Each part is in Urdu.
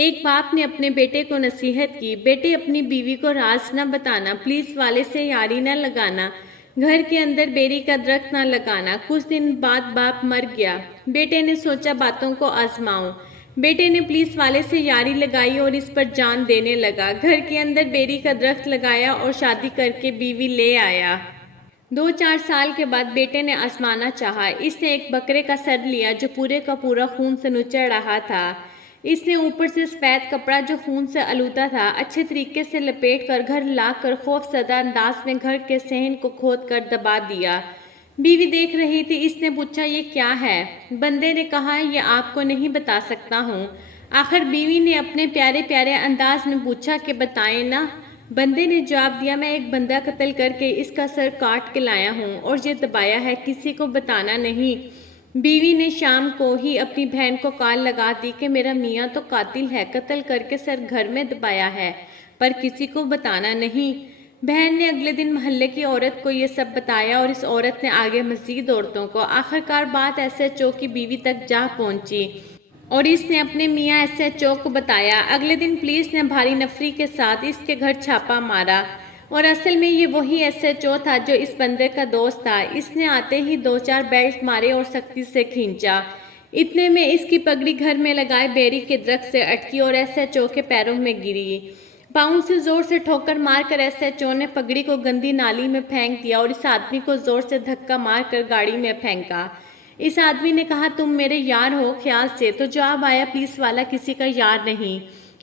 ایک باپ نے اپنے بیٹے کو نصیحت کی، بیٹے اپنی بیوی کو راز نہ بتانا، پولیس والے سے یاری نہ لگانا، گھر کے اندر بیری کا درخت نہ لگانا۔ کچھ دن بعد باپ مر گیا۔ بیٹے نے سوچا باتوں کو آزماؤں۔ بیٹے نے پولیس والے سے یاری لگائی اور اس پر جان دینے لگا۔ گھر کے اندر بیری کا درخت لگایا اور شادی کر کے بیوی لے آیا۔ 2-4 سال کے بعد بیٹے نے آزمانا چاہا۔ اس نے ایک بکرے کا سر لیا جو پورے کا پورا خون سے نچڑ رہا تھا۔ اس نے اوپر سے سفید کپڑا جو خون سے آلودہ تھا اچھے طریقے سے لپیٹ کر گھر لا کر خوف زدہ انداز میں گھر کے صحن کو کھود کر دبا دیا۔ بیوی دیکھ رہی تھی۔ اس نے پوچھا یہ کیا ہے؟ بندے نے کہا یہ آپ کو نہیں بتا سکتا ہوں۔ آخر بیوی نے اپنے پیارے پیارے انداز میں پوچھا کہ بتائیں نا۔ بندے نے جواب دیا میں ایک بندہ قتل کر کے اس کا سر کاٹ کے لایا ہوں اور یہ دبایا ہے، کسی کو بتانا نہیں۔ بیوی نے شام کو ہی اپنی بہن کو کال لگا دی کہ میرا میاں تو قاتل ہے، قتل کر کے سر گھر میں دبایا ہے پر کسی کو بتانا نہیں۔ بہن نے اگلے دن محلے کی عورت کو یہ سب بتایا اور اس عورت نے آگے مزید عورتوں کو۔ آخرکار بات ایس ایچ او کی بیوی تک جا پہنچی اور اس نے اپنے میاں ایس ایچ او کو بتایا۔ اگلے دن پولیس نے بھاری نفری کے ساتھ اس کے گھر چھاپا مارا اور اصل میں یہ وہی ایس ایچ او تھا جو اس بندے کا دوست تھا۔ اس نے آتے ہی 2-4 بیلٹ مارے اور سختی سے کھینچا۔ اتنے میں اس کی پگڑی گھر میں لگائے بیری کے درخت سے اٹکی اور ایس ایچ او کے پیروں میں گری۔ پاؤں سے زور سے ٹھوکر مار کر ایس ایچ او نے پگڑی کو گندی نالی میں پھینک دیا اور اس آدمی کو زور سے دھکا مار کر گاڑی میں پھینکا۔ اس آدمی نے کہا تم میرے یار ہو خیال سے، تو جواب آیا پولیس والا کسی کا یار نہیں۔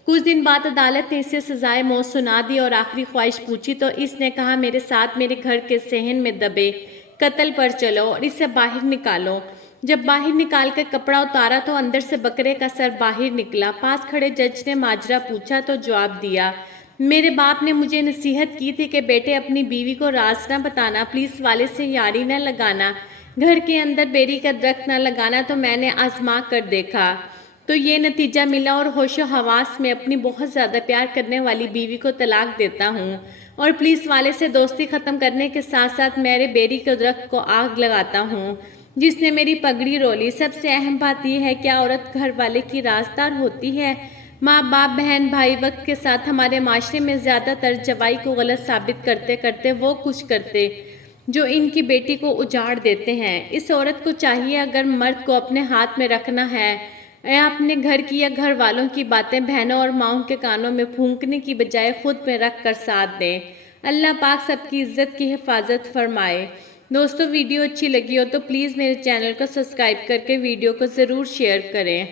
کچھ دن بعد عدالت نے اسے سزائے موت سنا دی اور آخری خواہش پوچھی تو اس نے کہا میرے ساتھ میرے گھر کے صحن میں دبے قتل پر چلو اور اسے باہر نکالو۔ جب باہر نکال کر کپڑا اتارا تو اندر سے بکرے کا سر باہر نکلا۔ پاس کھڑے جج نے ماجرا پوچھا تو جواب دیا میرے باپ نے مجھے نصیحت کی تھی کہ بیٹے اپنی بیوی کو راز نہ بتانا، پولیس والے سے یاری نہ لگانا، گھر کے اندر بیری کا درخت نہ لگانا، تو میں نے آزما کر دیکھا تو یہ نتیجہ ملا اور ہوش و حواس میں اپنی بہت زیادہ پیار کرنے والی بیوی کو طلاق دیتا ہوں اور پولیس والے سے دوستی ختم کرنے کے ساتھ ساتھ میرے بیری کے درخت کو آگ لگاتا ہوں جس نے میری پگڑی رولی۔ سب سے اہم بات یہ ہے کہ عورت گھر والے کی رازدار ہوتی ہے۔ ماں باپ بہن بھائی وقت کے ساتھ ہمارے معاشرے میں زیادہ تر جوائی کو غلط ثابت کرتے کرتے وہ کچھ کرتے جو ان کی بیٹی کو اجاڑ دیتے ہیں۔ اس عورت کو چاہیے اگر مرد کو اپنے ہاتھ میں رکھنا ہے یا اپنے گھر کی یا گھر والوں کی باتیں بہنوں اور ماؤں کے کانوں میں پھونکنے کی بجائے خود میں رکھ کر ساتھ دیں۔ اللہ پاک سب کی عزت کی حفاظت فرمائے۔ دوستو ویڈیو اچھی لگی ہو تو پلیز میرے چینل کو سبسکرائب کر کے ویڈیو کو ضرور شیئر کریں۔